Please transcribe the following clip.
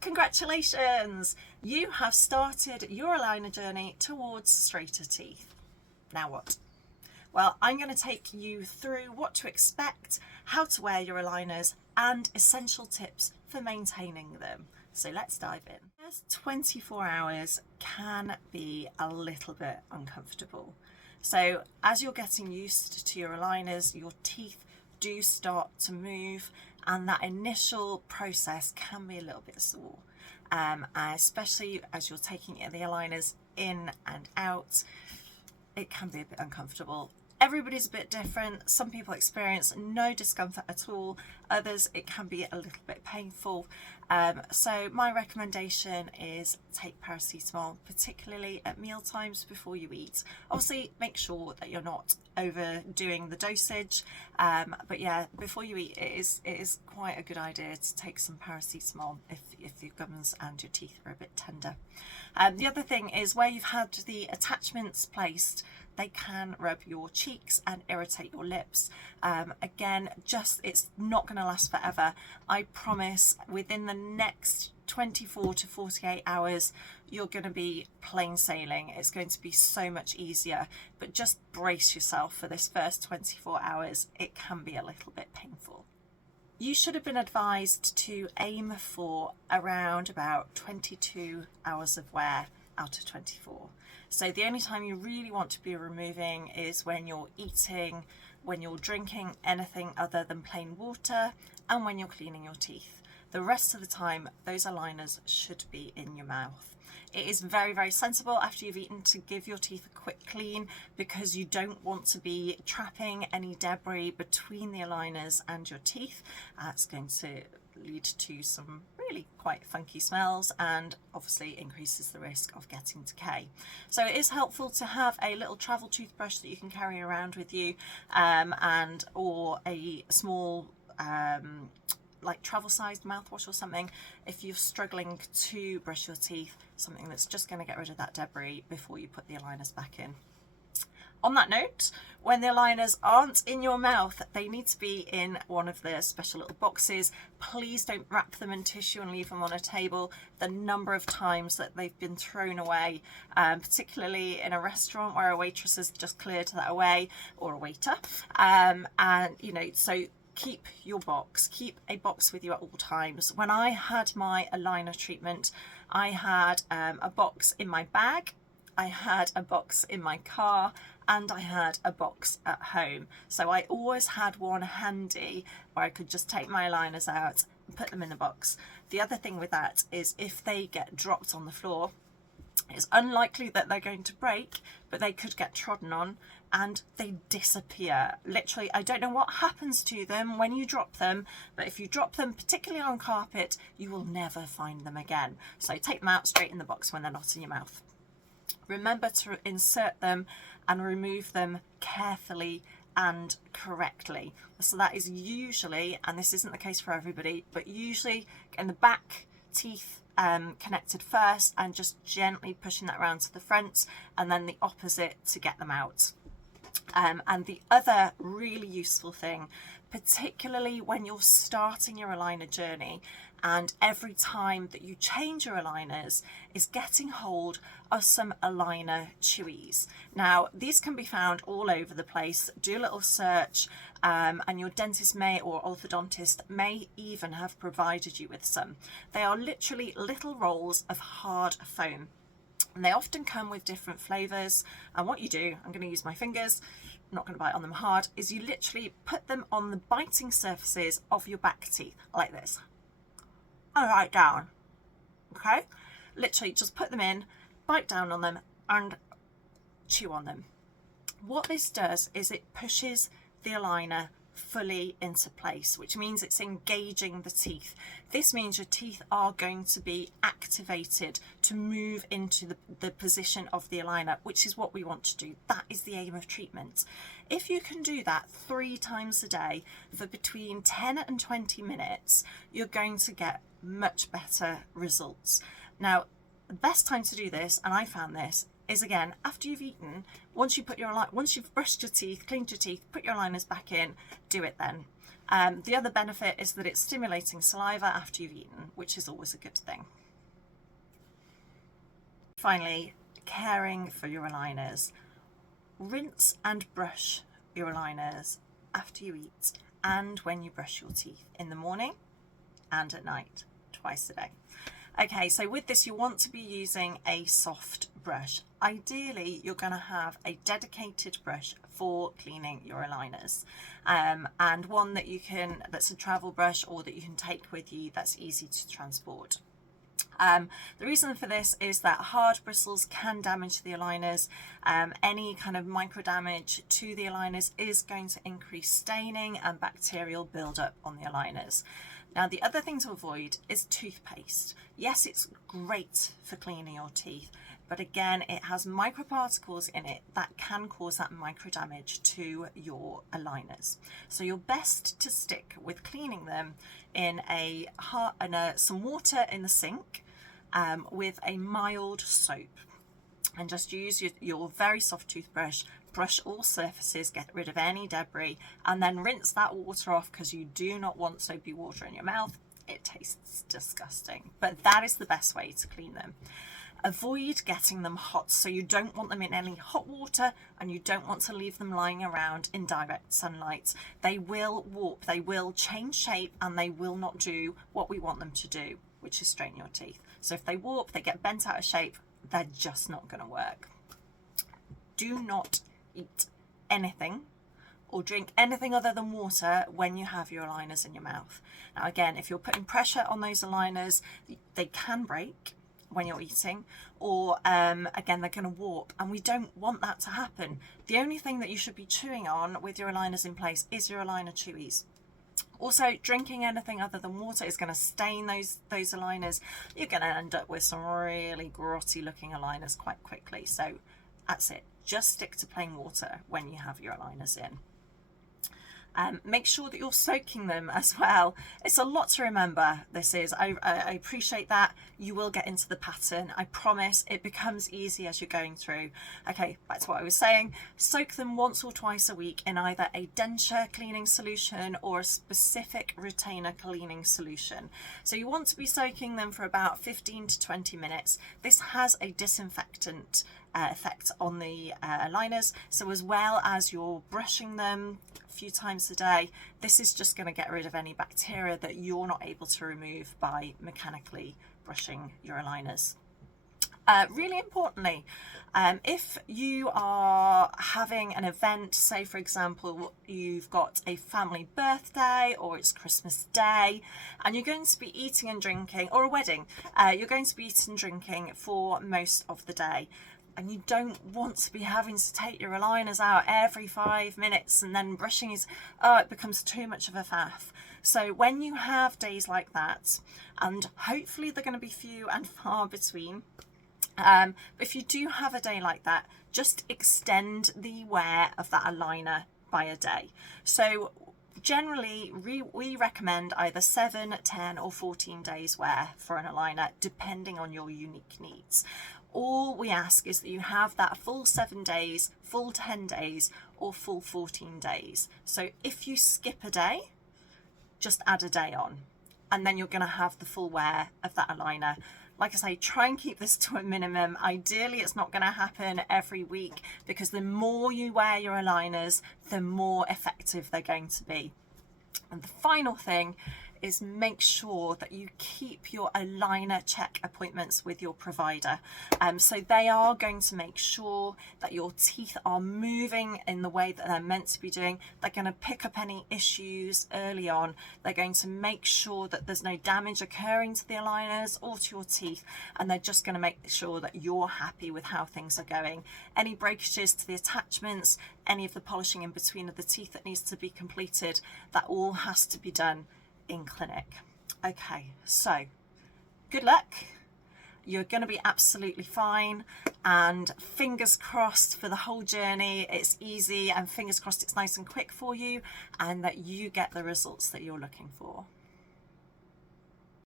Congratulations! You have started your aligner journey towards straighter teeth. Now what? Well, I'm going to take you through what to expect, how to wear your aligners, and essential tips for maintaining them. So let's dive in. The first 24 hours can be a little bit uncomfortable. So as you're getting used to your aligners, your teeth do start to move, and that initial process can be a little bit sore, especially as you're taking the aligners in and out. It can be a bit uncomfortable. Everybody's a bit different. Some people experience no discomfort at all. Others, it can be a little bit painful. So my recommendation is take paracetamol, particularly at meal times before you eat. Obviously, make sure that you're not overdoing the dosage. But yeah, before you eat, it is quite a good idea to take some paracetamol if your gums and your teeth are a bit tender. The other thing is where you've had the attachments placed, they can rub your cheeks and irritate your lips. Again, it's not going to last forever. I promise within the next 24 to 48 hours, you're going to be plain sailing. It's going to be so much easier, but just brace yourself for this first 24 hours. It can be a little bit painful. You should have been advised to aim for around about 22 hours of wear out of 24. So the only time you really want to be removing is when you're eating, when you're drinking anything other than plain water, and when you're cleaning your teeth. The rest of the time, those aligners should be in your mouth. It is very, very sensible after you've eaten to give your teeth a quick clean, because you don't want to be trapping any debris between the aligners and your teeth. It's going to lead to some really quite funky smells and obviously increases the risk of getting decay. So it is helpful to have a little travel toothbrush that you can carry around with you, or a small like travel sized mouthwash or something if you're struggling to brush your teeth, something that's just going to get rid of that debris before you put the aligners back in. On that note, when the aligners aren't in your mouth, they need to be in one of the special little boxes. Please don't wrap them in tissue and leave them on a table. The number of times that they've been thrown away, particularly in a restaurant where a waitress has just cleared that away, or a waiter, so keep your box, keep a box with you at all times. When I had my aligner treatment, I had a box in my bag, I had a box in my car, and I had a box at home. So I always had one handy where I could just take my aligners out and put them in the box. The other thing with that is if they get dropped on the floor, it's unlikely that they're going to break, but they could get trodden on and they disappear. Literally, I don't know what happens to them when you drop them, but if you drop them, particularly on carpet, you will never find them again. So take them out straight in the box when they're not in your mouth. Remember to insert them and remove them carefully and correctly. So that is usually, and this isn't the case for everybody, but usually in the back teeth connected first and just gently pushing that around to the front, and then the opposite to get them out. And the other really useful thing, particularly when you're starting your aligner journey and every time that you change your aligners, is getting hold of some aligner chewies. Now, these can be found all over the place. Do a little search, and your dentist or orthodontist may even have provided you with some. They are literally little rolls of hard foam, and they often come with different flavors. And what you do, I'm going to use my fingers, I'm not going to bite on them hard, is you literally put them on the biting surfaces of your back teeth like this, and right down. Okay, literally just put them in, bite down on them and chew on them. What this does is it pushes the aligner fully into place, which means it's engaging the teeth. This means your teeth are going to be activated to move into the position of the aligner, which is what we want to do. That is the aim of treatment. If you can do that 3 times a day for between 10 and 20 minutes, you're going to get much better results. Now, the best time to do this, and I found this, is again after you've eaten. Once you've brushed your teeth, cleaned your teeth, put your aligners back in, do it then. The other benefit is that it's stimulating saliva after you've eaten, which is always a good thing. Finally, caring for your aligners. Rinse and brush your aligners after you eat and when you brush your teeth in the morning and at night, twice a day. Okay, so with this, you want to be using a soft brush. Ideally, you're going to have a dedicated brush for cleaning your aligners, and one that that's a travel brush or that you can take with you that's easy to transport. The reason for this is that hard bristles can damage the aligners. Any kind of micro damage to the aligners is going to increase staining and bacterial buildup on the aligners. Now, the other thing to avoid is toothpaste. Yes, it's great for cleaning your teeth, but again, it has microparticles in it that can cause that micro damage to your aligners. So you're best to stick with cleaning them in some water in the sink with a mild soap, and just use your very soft toothbrush. Brush all surfaces, get rid of any debris, and then rinse that water off, because you do not want soapy water in your mouth. It tastes disgusting, but that is the best way to clean them. Avoid getting them hot, so you don't want them in any hot water, and you don't want to leave them lying around in direct sunlight. They will warp, they will change shape, and they will not do what we want them to do, which is straighten your teeth. So if they warp, they get bent out of shape, they're just not going to work. Do not eat anything or drink anything other than water when you have your aligners in your mouth. Now again, if you're putting pressure on those aligners, they can break when you're eating, or again, they're going to warp, and we don't want that to happen. The only thing that you should be chewing on with your aligners in place is your aligner chewies. Also, drinking anything other than water is going to stain those aligners. You're going to end up with some really grotty looking aligners quite quickly. So that's it. Just stick to plain water when you have your aligners in. Make sure that you're soaking them as well. It's a lot to remember. I appreciate that. You will get into the pattern. I promise. It becomes easy as you're going through. Okay, back to what I was saying. Soak them once or twice a week in either a denture cleaning solution or a specific retainer cleaning solution. So you want to be soaking them for about 15 to 20 minutes. This has a disinfectant effect on the aligners, so as well as you're brushing them a few times a day, this is just going to get rid of any bacteria that you're not able to remove by mechanically brushing your aligners. Really importantly, if you are having an event, say for example you've got a family birthday or it's Christmas Day, and you're going to be eating and drinking, or a wedding, you're going to be eating and drinking for most of the day, and you don't want to be having to take your aligners out every 5 minutes and then brushing it becomes too much of a faff. So when you have days like that, and hopefully they're going to be few and far between, if you do have a day like that, just extend the wear of that aligner by a day. So generally we recommend either 7, 10 or 14 days wear for an aligner, depending on your unique needs. All we ask is that you have that full 7 days, full 10 days, or full 14 days. So if you skip a day, just add a day on, and then you're going to have the full wear of that aligner. Like I say, try and keep this to a minimum. Ideally, it's not going to happen every week, because the more you wear your aligners, the more effective they're going to be. And the final thing is make sure that you keep your aligner check appointments with your provider. So they are going to make sure that your teeth are moving in the way that they're meant to be doing. They're going to pick up any issues early on. They're going to make sure that there's no damage occurring to the aligners or to your teeth, and they're just going to make sure that you're happy with how things are going. Any breakages to the attachments, any of the polishing in between of the teeth that needs to be completed, that all has to be done in clinic. Okay, so good luck. You're going to be absolutely fine, and fingers crossed for the whole journey it's easy, and fingers crossed it's nice and quick for you, and that you get the results that you're looking for.